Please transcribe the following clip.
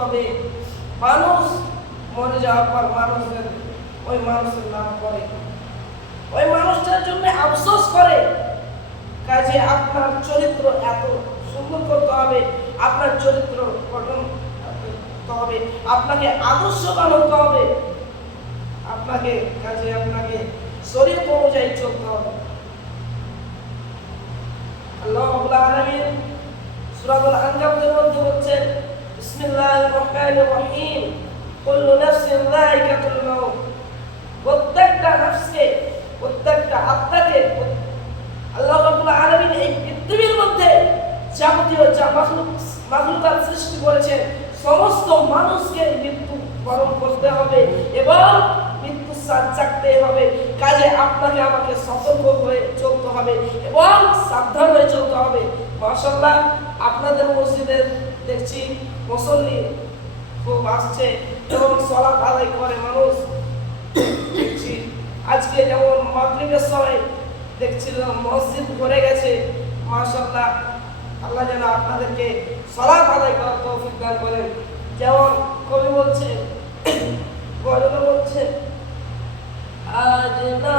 হবে। মানুষ মরে যাওয়ার পর মানুষের, ওই মানুষের নাম করে। ওই মানুষটার জন্য আফসোস করে। কাজে আপনার চরিত্র এত সুন্দর করতে হবে। আপনার চরিত্র গঠন করতে হবে। আপনাকে আদর্শবান হতে হবে। আপনাকে, কাজে আপনাকে শরীর অনুযায়ী চলতে হবে। আল্লাহ সূরাতুল আনকাবুতের মধ্যে বলছেন বিসমিল্লাহির রহমানির রহিম, কুল্লু নাফসিন যায়িকাতুল মাউত। প্রত্যেকটা নফসকে, প্রত্যেকটা আত্মাকে, আল্লাহ রাব্বুল আলামিন এই পৃথিবীর মধ্যে যাবতীয় যা মাখলুক, মাখলুকাত সৃষ্টি করেছেন, সমস্ত মানুষকে মৃত্যু বরণ করতে হবে। এবং চাকতে হবে। কাজে আপনাকে আমাকে সতর্ক হয়ে চলতে হবে এবং সাবধান হয়ে চলতে হবে। মাশাল্লাহ আপনাদের মসজিদে দেখছি মুসল্লি খুব আসছে এবং সলাপ আদায় করে মানুষ। দেখছি, আজকে যেমন মাগরিবের সময় দেখছিলাম মসজিদ ভরে গেছে। মাশাআল্লাহ, আল্লাহ যেন আপনাদেরকে সালাত আদায় করার তৌফিক দান করেন। যেমন কবি বলছে গজলে বলছে